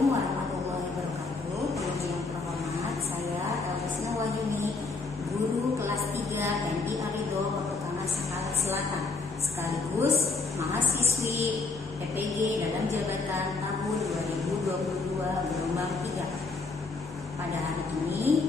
Assalamualaikum warahmatullahi wabarakatuh. Guru yang terhormat, saya Elvesna Wahyuni, guru kelas 3 MI Arido Pepetangan Selatan, sekaligus mahasiswi PPG dalam jabatan tahun 2022 gelombang 3. Pada hari ini,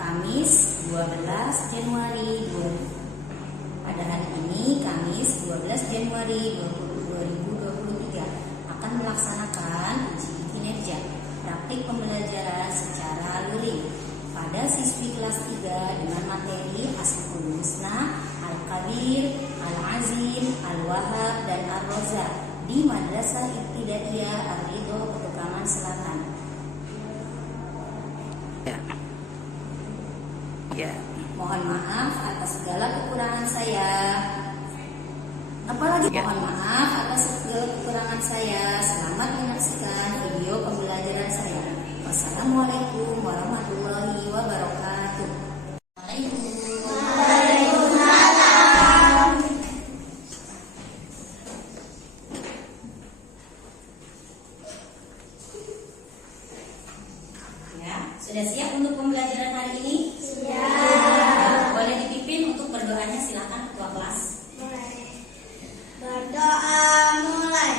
Kamis 12 Januari 2023 akan melaksanakan uji kinerja praktik pembelajaran secara luring pada siswi kelas 3 dengan materi Asmaul Husna, Al-Kabir, Al-Azim, Al-Wahhab, dan Ar-Razak di Madrasah Ibtidaiyah Ar-Ridho Petukangan Selatan. Mohon maaf atas segala kekurangan saya. Mohon maaf atas segala kekurangan saya. Selamat menyaksikan video pembelajaran saya. Wassalamualaikum warahmatullahi wabarakatuh. Waalaikumsalam. Ya, sudah siap untuk pembelajaran hari ini? Siap. Boleh dipimpin untuk berdoanya, silakan ketua kelas. Berdoa mulai.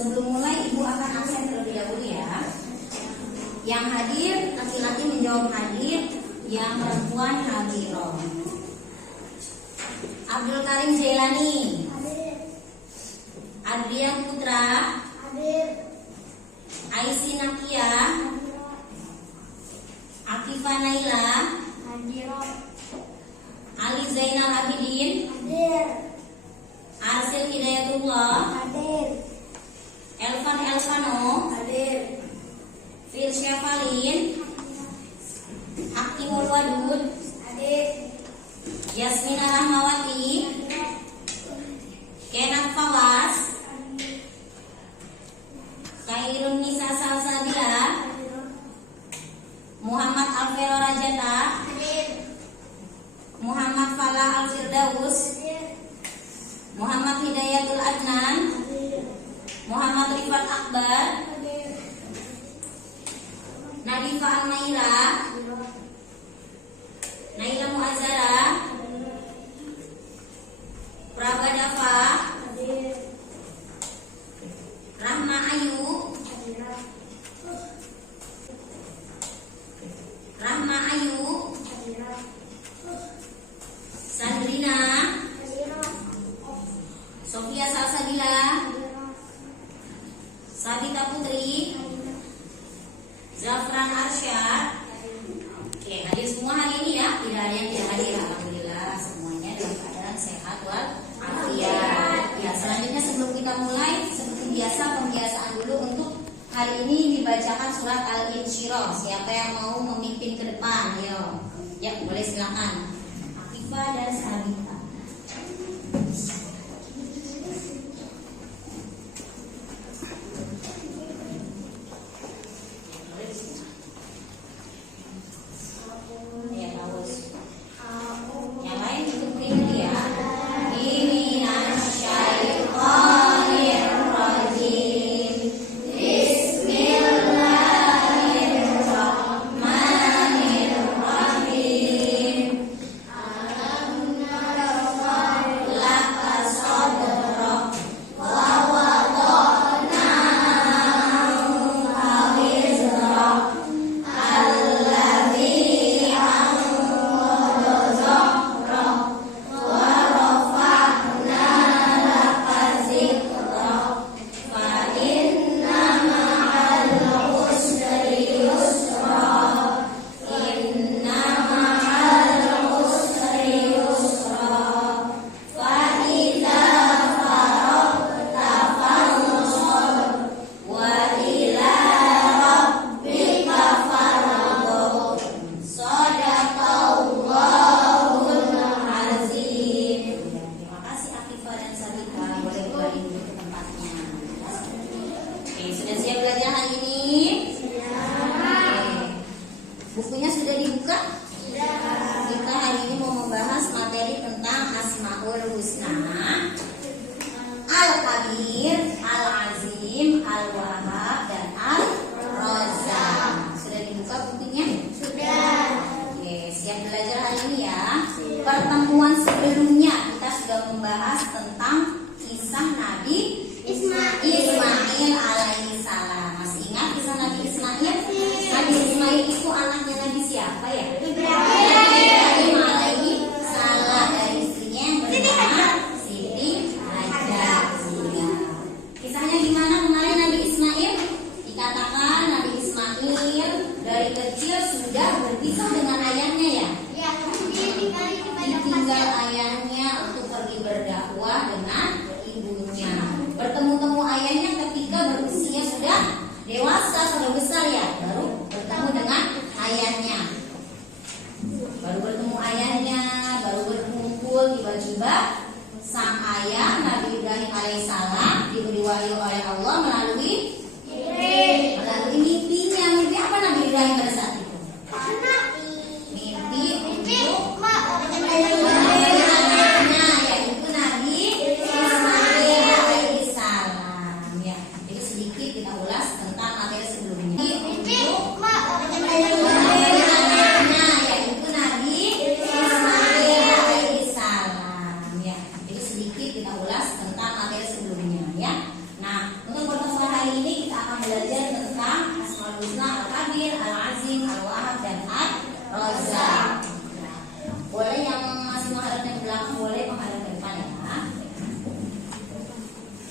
Sebelum mulai, Ibu akan absen terlebih dahulu ya. Yang hadir, laki-laki menjawab hadir, yang perempuan hadiroh. Abdul Karim Jailani. Hadir. Adrian Putra. Hadir. Aisin Nakia. Akifah Naila. Hadir. Ali Zainal Abidin. Hadir. Arsil Hidayatullah. Hadir. Elvan Elvano. Hadir. Fil Syafalin. Hakimul Wadud. Hadir. Yasmina Rahmawati. Kenat Fawas. Khairun Nisa Salsabila. Muhammad Alvero Rajata. Muhammad Falah Al-Firdaus. Muhammad Hidayatul Adnan. Muhammad Rifat Akbar. Nadifa Al-Maira. Naila Muazzara. Prabadafa. Rahma Ayu. Rahma Ayu. Sandrina. Sofia Salsabila. Sabita Putri. Zafran Arsyad. Oke, hadir semua hari ini ya. Tidak ada yang tidak hadir. Alhamdulillah semuanya dalam keadaan sehat walafiat. Ya, selanjutnya sebelum kita mulai, seperti biasa pembiasaan dulu untuk hari ini dibacakan surat Al-Insyirah. Siapa yang mau memimpin ke depan? Ayo. Ya, boleh silakan. Afifah dan Sabita. Yang lain untuk beringat ya. Bukunya sudah dibuka? Kita hari ini mau membahas materi tentang Asmaul Husna, Al-Kabir, Al-Azim, Al-Wahhab, dan Al-Razzaq. Sudah dibuka bukunya? Sudah. Oke, siap belajar hari ini ya. Pertemuan sebelumnya kita sudah membahas tentang kisah Nabi Ismail alaihi salam. Masih ingat kisah Nabi Ismail? Nabi Ismail itu anaknya Nabi siapa ya? Ibrahim alaihi salam, dari istrinya yang bernama Siti Hajar. Kisahnya gimana kemarin Nabi Ismail? Dikatakan Nabi Ismail dari kecil sudah berpisah dengan ayahnya ya. Ditinggal ayahnya untuk pergi berdakwah dengan ibunya. Bertemu-temu ayahnya ketika berusia sudah dewasa, sudah besar ya, baru bertemu dengan ayahnya. Baru bertemu ayahnya, baru berkumpul, tiba-tiba sang ayah Nabi Ibrahim alaihissalam diberi wahyu oleh Allah melalui mimpinya. Mimpi apa Nabi Ibrahim pada saat itu? Mimpi untuk anaknya, yaitu Nabi Ismail alaihissalam. Ya, itu sedikit kita ulas tentang materi sebelumnya. Untuk anaknya, yaitu Nabi Ismail alaihissalam. Ya, itu sedikit kita ulas tentang materi sebelumnya. Ya. Nah, untuk pertemuan hari ini kita akan belajar tentang Asmaul Husna, Al-Kabir, Al-Azim, Al-Wahhab, dan Al-Razzaq. Boleh yang masih menghadap ke belakang, boleh menghadap ke depan ya.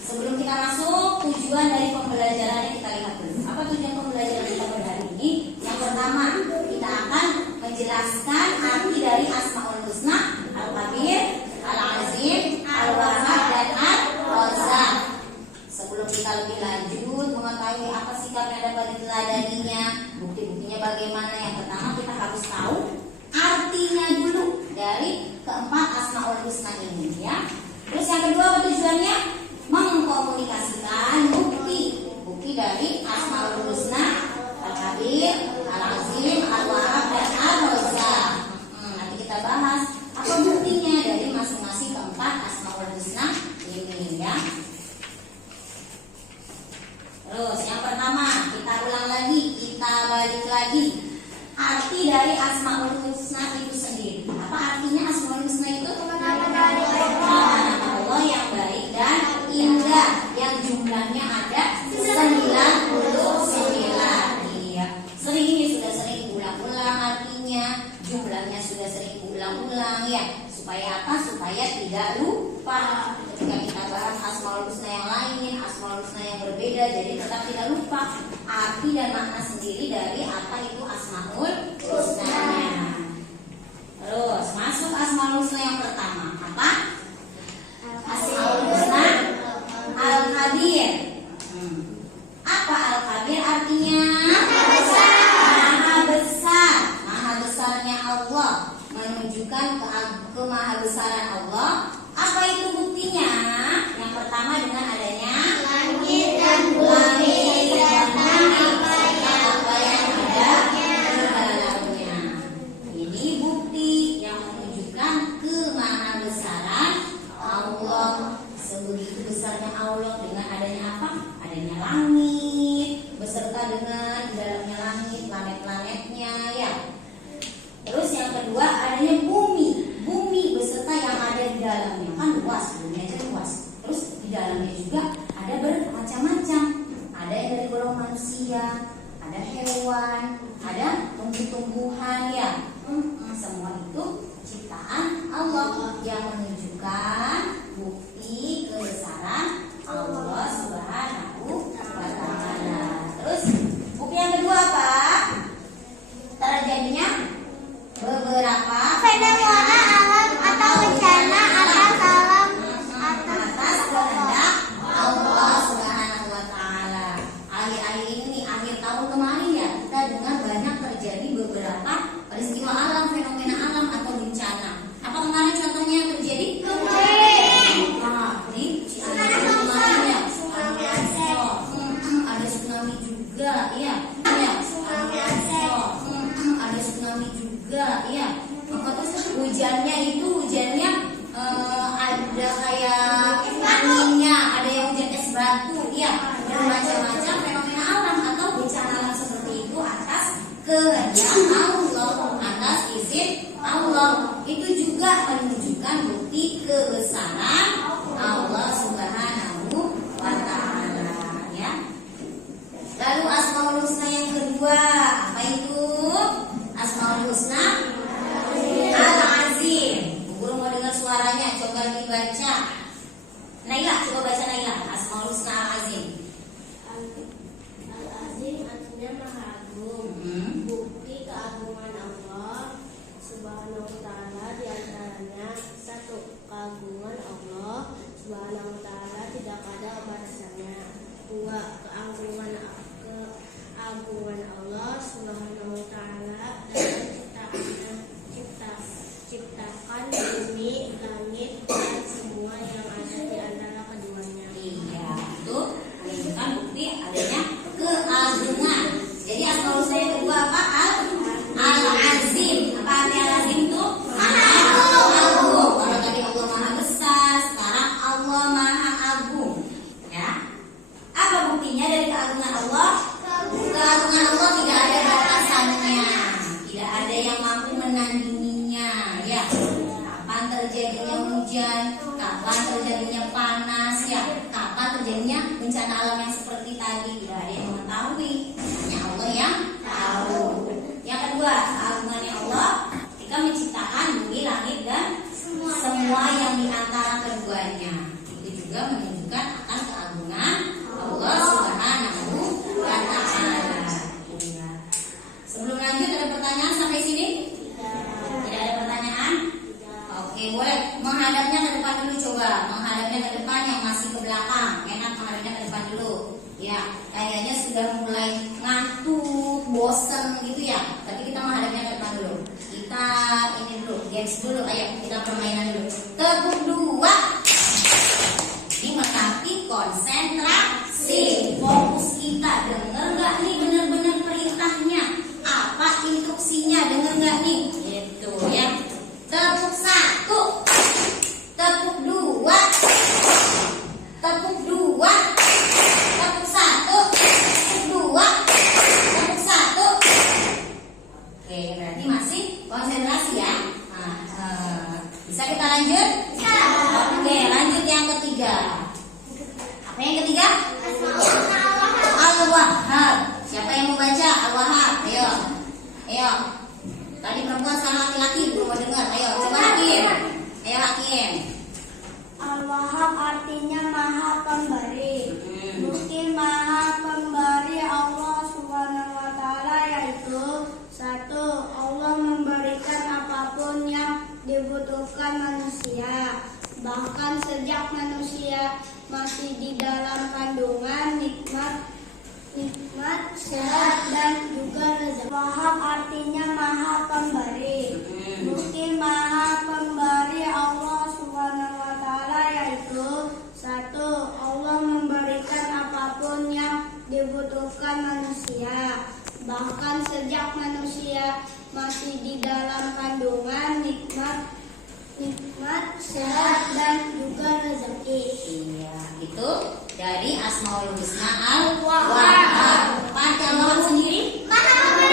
Sebelum kita masuk, tujuan dari pembelajarannya kita lihat dulu. Apa tujuan pembelajaran kita pada hari ini? Yang pertama, kita akan menjelaskan arti dari Asmaul Husna, Al-Kabir, Al-Azim, Al-Wahhab, dan Al-Razzaq. Sebelum kita lebih lanjut mengetahui apa sikap yang dapat diteladaninya, bukti-buktinya bagaimana, yang pertama kita harus tahu artinya dulu dari keempat Asmaul Husna ini ya. Terus yang kedua apa tujuannya? Mengkomunikasikan bukti dari Asmaul Husna, Al-Kabir, Al-Azim, Al-Wahhab, dan Al-Razzaq. Nanti kita bahas apa buktinya dari masing-masing keempat Asmaul Husna ini ya. Terus yang pertama kita ulang lagi, kita balik lagi. Arti dari Asmaul Husna itu sendiri. Apa artinya Asmaul Husna itu? Nama Allah yang baik dan indah, yang jumlahnya ada 99. Iya. Sudah sering ulang-ulang artinya, jumlahnya sudah sering ulang-ulang ya. Supaya apa? Supaya tidak lupa. Ketika kita bahas Asmaul Husna yang lain, Asmaul Husna yang berbeda, jadi tetap tidak lupa arti dan makna sendiri dari apa itu Asmaul Husna. Terus masuk Asmaul Husna yang pertama. Apa? Asmaul Husna Al-Kabir. Allah dengan adanya apa? Adanya langit beserta dengan di dalamnya langit, planet-planetnya ya. Terus yang kedua adanya bumi, bumi beserta yang ada di dalamnya, kan luas, bumi aja luas. Terus di dalamnya juga ada bermacam-macam. Ada yang dari golongan manusia, ada hewan, ada tumbuh-tumbuhan ya. Semua itu ciptaan Allah yang menunjukkan bukti kebesaran Allah Subhanahu wa Ta'ala. Terus bukti yang kedua apa? Terjadinya beberapa fenomena alam atau bencana atas alam atas kehendak Allah Subhanahu wa Ta'ala. Akhir-akhir ini, akhir tahun kemarin ya, kita dengar banyak terjadi beberapa peristiwa alam, fenomena alam atau bencana. Apa kemarin contohnya yang terjadi? Di Cianjur kemarin ya. Ada tsunami juga, iya. Ada tsunami juga, iya. Terus hujannya ada kayak anginnya, ada yang hujan es batu, iya. Dan macam-macam fenomena alam atau bencana alam seperti itu atas kehendak Allah, atas izin Allah. Itu juga menunjukkan bukti kebesaran Allah Subhanahu wa Ta'ala ya. Lalu Asmaul Husna yang kedua, apa itu? Asmaul Husna Al-Azim. Guru mau dengar suaranya, coba dibaca. Naila, coba baca Naila. Asmaul Husna Al-Azim. Al-Azim artinya Maha Agung. Bukti keagungan Allah Subhanahu wa Ta'ala di antaranya satu, keagungan Allah Subhanahu wa Ta'ala tidak ada batasannya. Dua, keagungan Allah Subhanahu wa Ta'ala dalam ciptakan bumi, langit dan semua yang ada di antara keduanya. Iya, itu menunjukkan bukti adanya keagungan. Jadi asmaul husna yang kedua apa? Al-Azim. Apa arti Al-Azim itu? Maha Agung. Kalau tadi Allah Maha Besar, sekarang Allah Maha Agung. Ya. Apa buktinya dari keagungan Allah? Keagungan Allah tidak ada batasannya. Tidak ada yang mampu menandinginya. Ya. Kapan terjadinya hujan? Kapan terjadinya panas? Ya. Kapan terjadinya bencana alam yang seperti tadi? Tidak ada yang mengetahui. Hanya Allah yang tahu. Yang kedua, keagungannya Allah ketika menciptakan bumi, langit dan semua yang di antara keduanya. Itu juga menunjukkan akan keagungan Allah Subhanahu wa Ta'ala. Sebelum lanjut ada pertanyaan sampai sini? Tidak ada pertanyaan? Oke, boleh menghadapnya ke depan dulu coba. Menghadapnya ke depan yang masih ke belakang. Enak menghadapnya ke depan dulu. Ya, kayaknya sudah mulai ngantuk, bosen gitu ya. Tapi kita menghadapnya ke depan dulu. Kita ini dulu, games dulu. Ayo kita permainan dulu. Tepuk dua. Dimekati konsentrasi. Fokus kita. Dengar nggak nih benar-benar perintahnya? Apa instruksinya? Dengar nggak nih? Gitu ya. Tepuk satu. Tepuk dua. Tepuk dua. Tepuk satu. Tepuk dua. Tepuk satu. Oke, berarti masih konsentrasi ya. Bisa kita lanjut? Bisa. Oke, lanjut yang ketiga. Apa yang ketiga? Al-Wahhab. Siapa yang mau baca? Al-Wahhab. Ayo. Ayo. Tadi perempuan sekarang laki-laki, belum mau dengar. Ayo, coba Hakim. Ayo Hakim. Al-Wahhab artinya Maha Pemberi. Bukti Maha Pemberi Allah Subhanahu wa Ta'ala yaitu satu, Allah memberikan apapun yang dibutuhkan manusia. Bahkan sejak manusia masih di dalam kandungan, nikmat, sehat dan juga rezeki. Wahab artinya Maha Pemberi. Bukti Maha Pemberi Allah Subhanahu wa Ta'ala yaitu satu, Allah memberikan apapun yang dibutuhkan manusia. Bahkan sejak manusia masih di dalam kandungan, nikmat, sehat dan juga rezeki. Iya, itu dari Asmaul Husna Al-Wahhab. Pada Allah sendiri Maha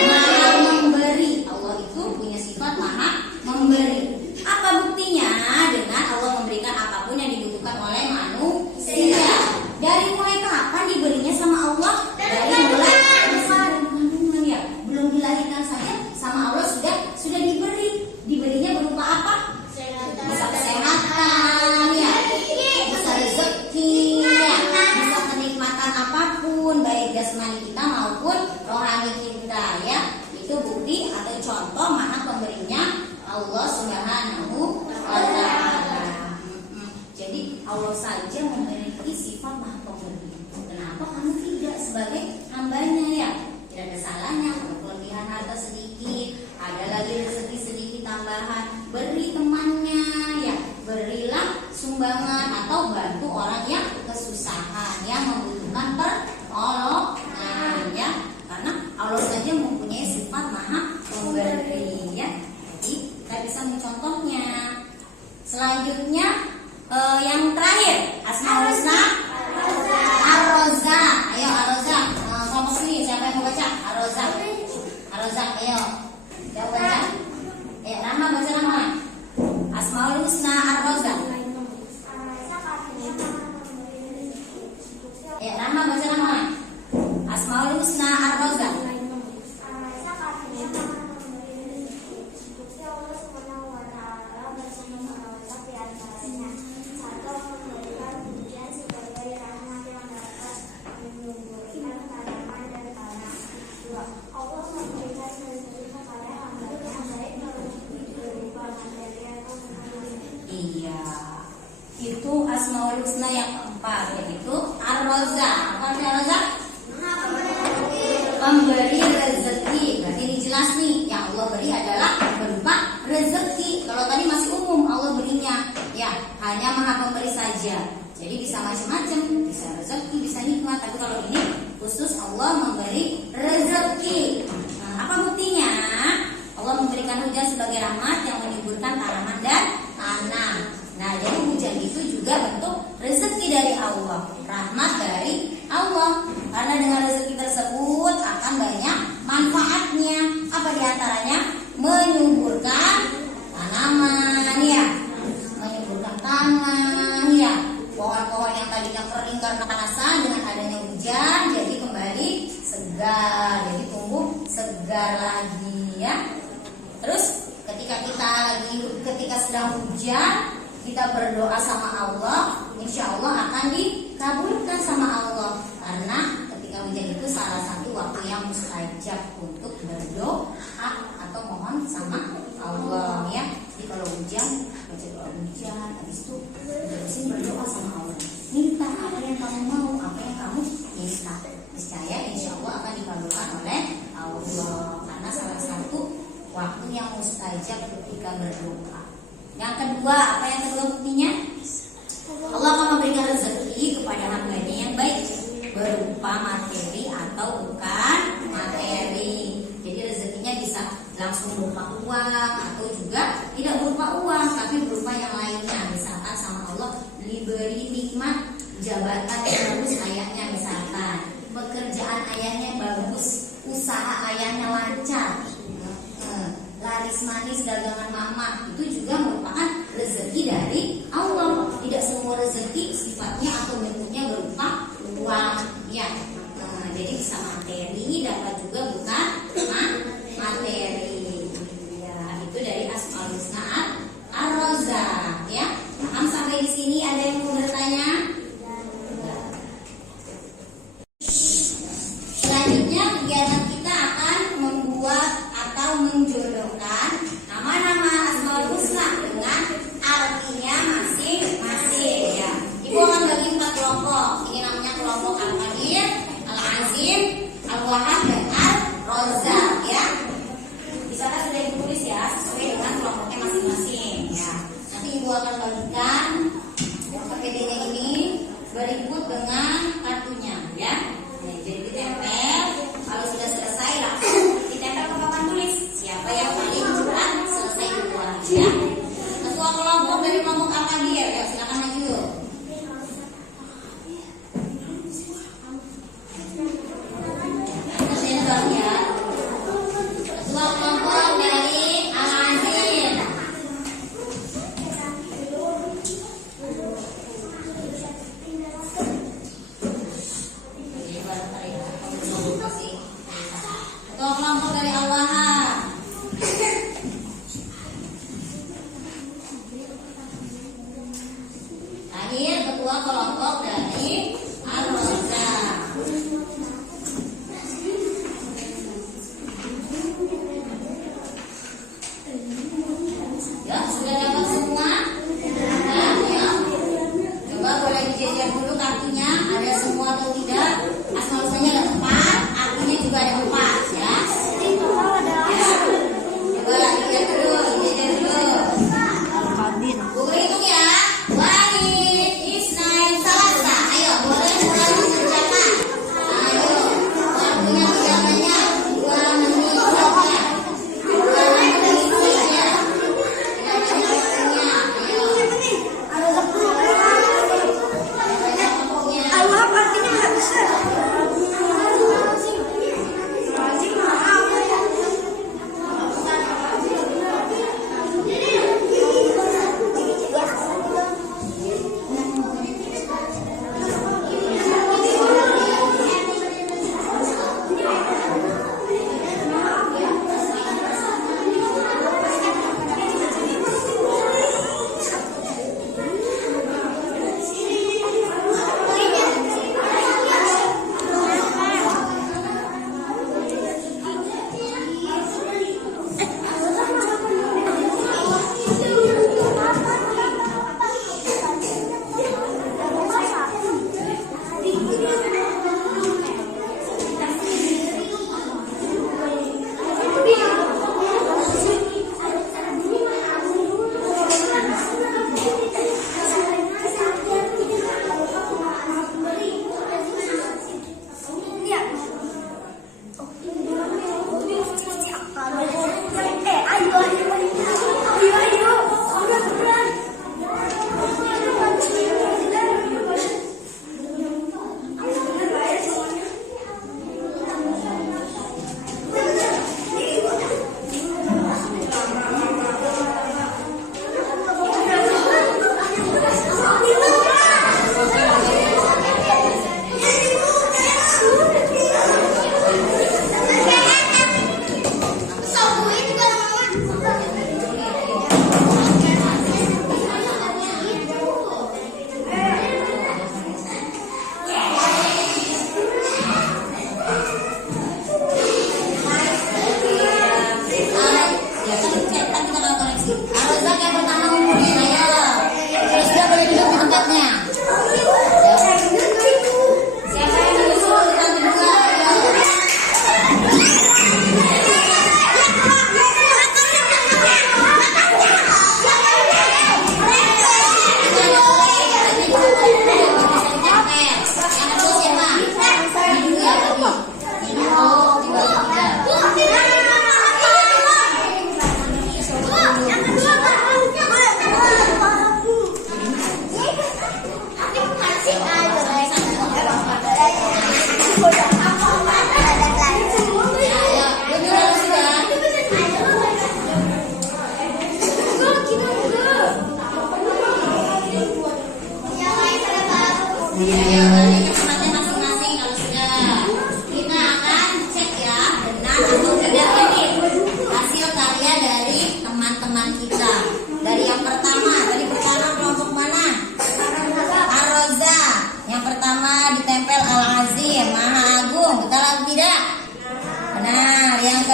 memberi. Allah itu punya sifat Maha memberi. Apa buktinya? Dengan Allah memberikan apapun yang dibutuhkan oleh manusia. Dari mulai kapan diberinya sama Allah? Dari mulai kandungan ya. Belum dilahirkan saja sama Allah sudah diberi. Diberinya berupa apa? Bisa kesehatan ya, bisa rezeki ya, bisa kenikmatan apapun baik jasmani kita maupun rohani kita ya. Itu bukti atau contoh Maha pemberinya Allah Subhanahu wa Ta'ala. Jadi Allah saja memiliki sifat Maha pemberi. Kenapa kamu tidak sebagai hambanya ya? Tidak ada salahnya kalau kelebihan harta sedikit, ada lagi rezeki sedikit tambahan, beri temannya ya, berilah sumbangan atau bantu orang yang kesusahan, yang membutuhkan pertolongan ya. Karena Allah saja mempunyai sifat Maha pemberi ya. Jadi kita bisa mencontohnya. Selanjutnya yang terakhir Asmaul Husna Ar-Razzaq. Ayo Ar-Razzaq, kelompok sini siapa yang mau baca? Ar-Razzaq. Ar-Razzaq, ayo. Siapa baca? Ayo Rahma baca Rahma. Asmaul Husna Ar-Razzaq. Ayo Rahma baca Rahma. Asmaul Husna Ar-Razzaq. Iya, itu Asmaul Husna yang keempat, yaitu Ar-Razzaq. Apa artinya Ar-Razzaq? Pemberi rezeki. Berarti ini jelas nih, yang Allah beri adalah berupa rezeki. Kalau tadi masih umum Allah berinya, ya hanya Maha pemberi saja. Jadi bisa macam-macam, bisa rezeki, bisa nikmat. Tapi kalau ini khusus Allah memberi rezeki. Nah, apa buktinya? Allah memberikan hujan sebagai rahmat yang menyuburkan tanaman dan tanah. Nah, jadi hujan itu juga bentuk rezeki dari Allah, rahmat dari Allah. Karena dengan rezeki tersebut akan banyak manfaatnya. Apa diantaranya? Menyuburkan tanaman ya, menyuburkan tanah ya. Pohon-pohon yang tadinya kering karena kepanasan dengan adanya hujan jadi kembali segar, jadi tumbuh segar lagi ya. Terus ketika sedang hujan, kita berdoa sama Allah, insya Allah akan dikabulkan sama Allah. Karena ketika hujan itu salah satu waktu yang mustajab untuk berdoa atau mohon sama Allah ya. Jadi kalau hujan, baca doa hujan, habis itu terusin berdoa sama Allah. Minta apa yang kamu mau, apa yang kamu minta. Niscaya insya Allah akan dikabulkan oleh Allah. Karena salah satu waktu yang mustajab ketika berdoa. Yang kedua, apa yang kedua buktinya? Allah akan memberikan rezeki kepada hambanya yang baik, berupa materi atau bukan materi. Jadi rezekinya bisa langsung berupa uang atau juga tidak berupa uang, tapi berupa yang lainnya. Misalkan sama Allah diberi nikmat jabatan yang bagus ayahnya, misalkan pekerjaan ayahnya bagus, usaha ayahnya lancar, laris manis dagangan mama, itu juga merupakan rezeki dari Allah. Tidak semua rezeki sifatnya atau bentuknya berupa uang ya. Jadi bisa materi, dapat juga bukan materi ya. Itu dari Asmaul Husna Ar-Razzaq ya. Paham sampai di sini? Ada yang mau bertanya? Selanjutnya kegiatan kita akan membuat atau menjodohkan nama-nama Asmaul Husna dengan artinya masing-masing ya. Ibu akan bagi 4 kelompok. Ini namanya kelompok Al-Qadir, Al-Azim, Al-Wahhab, dan Ar-Razzaq ya. Misalkan sudah ditulis ya sesuai dengan kelompoknya masing-masing ya. Nanti ibu akan bagikan PPT-nya ini berikut dengan kartunya ya. Nah, jadi ditempel. Kalau sudah selesai langsung ditempel ke papan tulis. Siapa yang paling cepat selesai duluan ya. Ketua kelompok dari kelompok Al-Qadir ya, silakan maju. terakhir ketua kelompok dari Ar-Raza. Ya, sudah dapat semua? Nah, ya. Coba boleh dijejer dulu kartunya, ada semua atau tidak? Asal-usulnya ada 4, artinya juga ada 4 ya. Ya. Coba lihat dulu, dijejer dulu. Guru hitung ya. Wahid, Isnain, Salasa. Ayo, boleh mulai mengerjakan. Ayo, waktunya kerjakannya 2 menit saja. 2 menit saja. Tidak banyak waktunya. Ayo. Banyak waktunya. Allah artinya nggak bisa.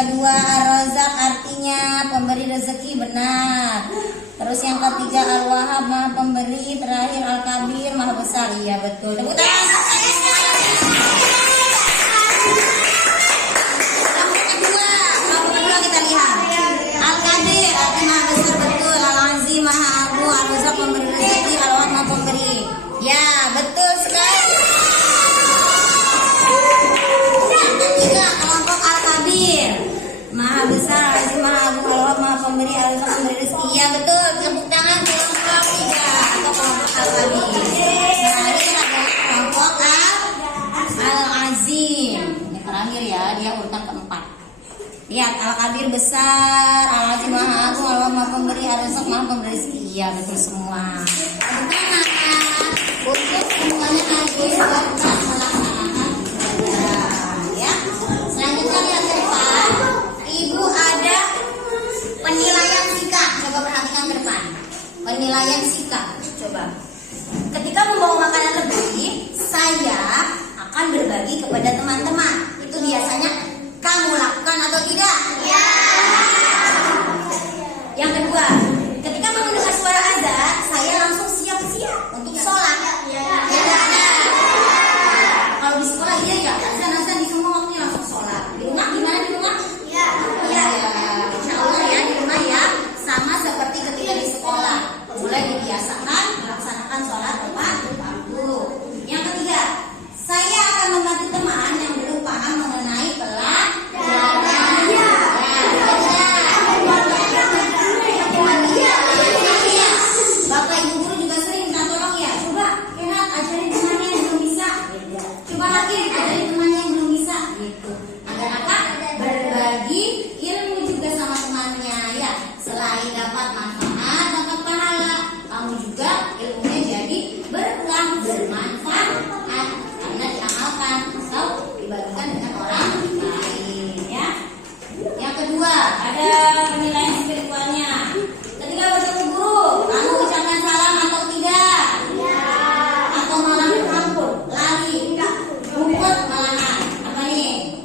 kedua Ar-Razzaq artinya pemberi rezeki, benar. Terus yang ketiga Al-Wahhab maha pemberi, terakhir Al-Kabir maha besar. Iya betul. Tepuk tangan. Yang kedua kita lihat. Al-Kabir artinya maha besar, betul. Al-Azim maha agung, Ar-Razzaq pemberi rezeki, Al-Wahhab maha pemberi. Ya betul sekali. Yang ketiga kelompok Al-Kabir maha besar, Al-Azim maha agung, Al-Wahhab maha pemberi, Ar-Razzaq pemberi rezeki. Ya betul. Tepuk tangan kelompok tiga atau kelompok Al-Kabir. Nah ini adalah kelompok Al-Azim. Ini terakhir ya, dia urutan keempat. Lihat, Al-Kabir besar, Al-Azim maha agung, Al-Wahhab maha pemberi, Ar-Razzaq maha pemberi rezeki. Iya betul semua. Tepuk tangan untuk semuanya Al-Kabir sudah melaksanakan ibadah. Ya. Selanjutnya lihat ke depan. Ibu ada penilaian sikap. Coba perhatikan ke depan. Penilaian sikap. Coba. ketika membawa makanan lebih, saya akan berbagi kepada teman-teman. Itu biasanya kamu lakukan atau tidak? Ya. Yang kedua, ketika mendengar suara azan, saya langsung siap-siap untuk sholat. Ya. Kalau di sekolah iya ya, azan di semua waktunya langsung sholat. Di rumah gimana di rumah? Ya. Insya Allah ya di rumah ya, sama seperti ketika di sekolah. Mulai dibiasakan melaksanakan sholat tepat waktu. Yang ketiga, saya akan membantu teman yang belum paham mengenai pelajaran. Bapak ibu guru juga sering minta tolong ya. Coba Kenat ajarin temannya yang belum bisa. Coba lagi ajarin temannya yang belum bisa. Gitu. Agar apa? Berbagi ilmu juga sama temannya ya. Selain dapat manfaat, dapat pahala, kamu juga ilmunya jadi berkah, bermanfaat karena diamalkan atau dibagikan dengan orang lain ya. Yang kedua, ada penilaian spiritualnya. Ketika bertemu guru, kamu ucapkan salam atau tidak? Ya. Atau malah kabur, lari, ngumpet malahan. Apa nih?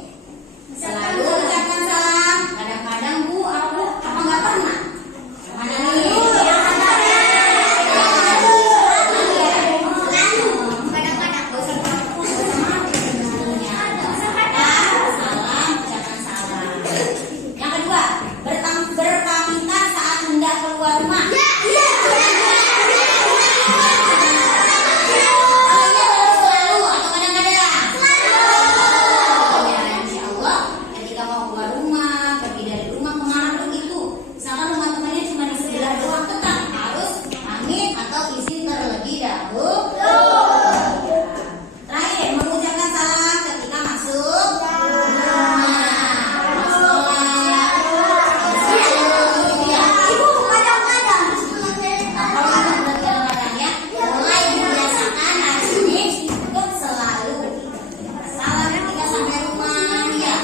Selalu ucapkan salam. Kadang-kadang Bu, aku apa nggak pernah? Mana nih? Yang kedua, berpamitan saat hendak keluar rumah. Selalu atau kadang-kadang? Ya, insya Allah ketika mau keluar rumah, pergi dari rumah kemana begitu. Misalkan rumah temannya cuma di sebelah doang, tetap harus pamit atau izin terlebih dahulu. Terakhir, mengucapkan salam ketika masuk rumah, sekolah. Kadang-kadang ya, mulai dibiasakan hari ini untuk selalu salam ketika sampai rumah ya.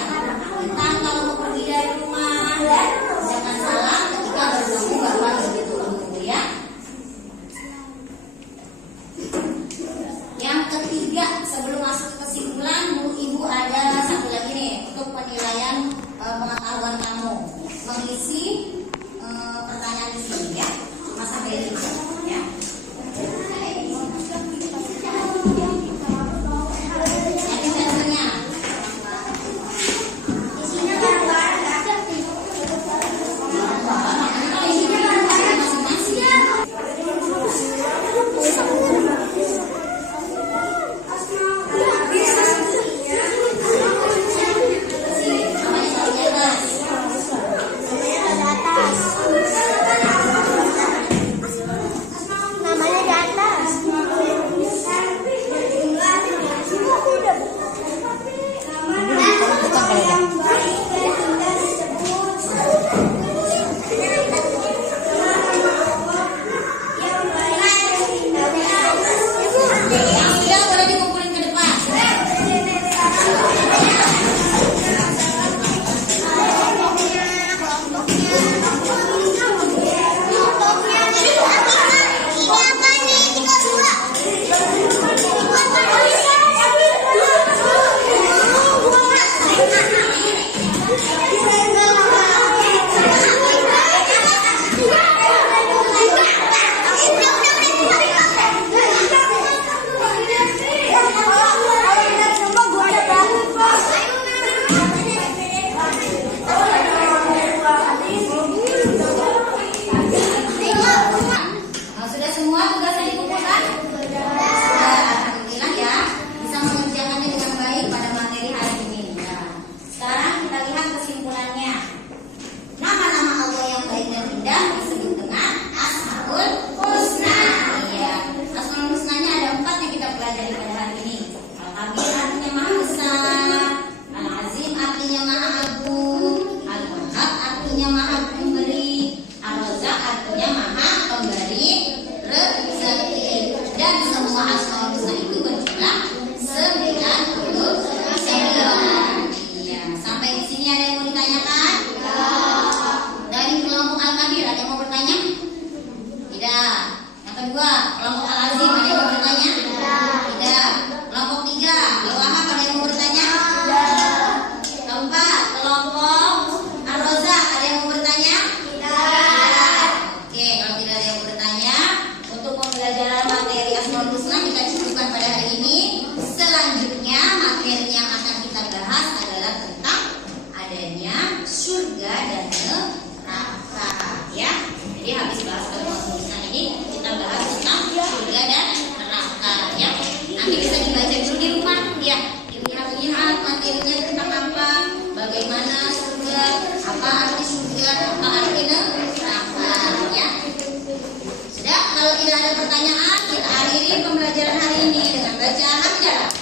Tentang kalau mau pergi dari rumah ya, ucapkan salam ketika bertemu bapak begitu ya. Yang ketiga, sebelum masuk ke kesimpulan, Bu Ibu ada satu lagi nih untuk penilaian pengetahuan kamu. Mengisi pertanyaan di sini ya. Masa beri ya. Jadi biasanya isinya kedua, kelompok al-azim ada yang mau bertanya? pembelajaran materi Asmaul Husna kita cukupkan pada hari ini. Selanjutnya materi yang akan kita bahas adalah tentang adanya surga dan neraka, ya. Jadi habis bahas Asmaul Husna ini kita bahas tentang surga dan neraka, ya. Nanti bisa dibaca dulu di rumah, ya. Lihat materinya tentang apa, bagaimana surga, apa arti surga, apa arti neraka, ya. Sudah, kalau tidak ada pertanyaan, kita akhiri pembelajaran hari ini dengan baca hamdalah.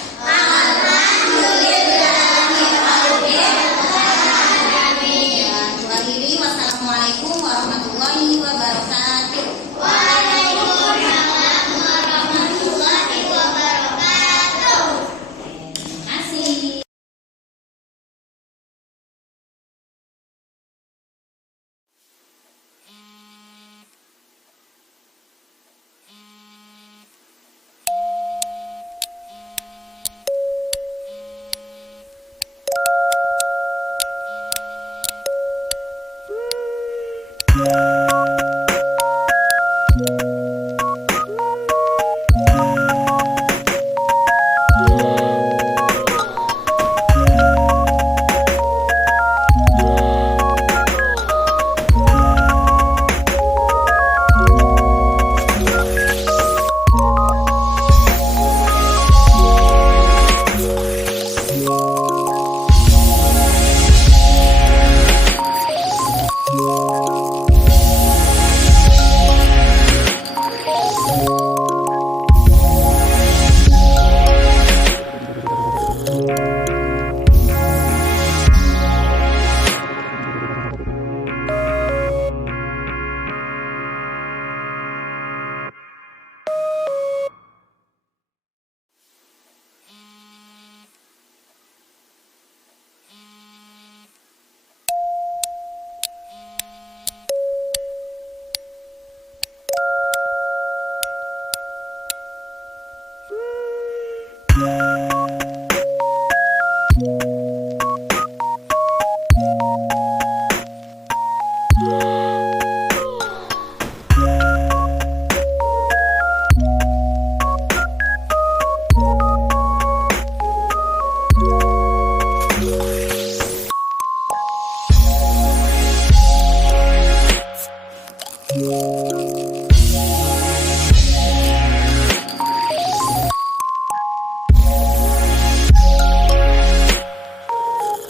Wassalamualaikum warahmatullahi wabarakatuh. Waalaikumsalam warahmatullahi wabarakatuh. Terima kasih.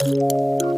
Waalaikumsalam.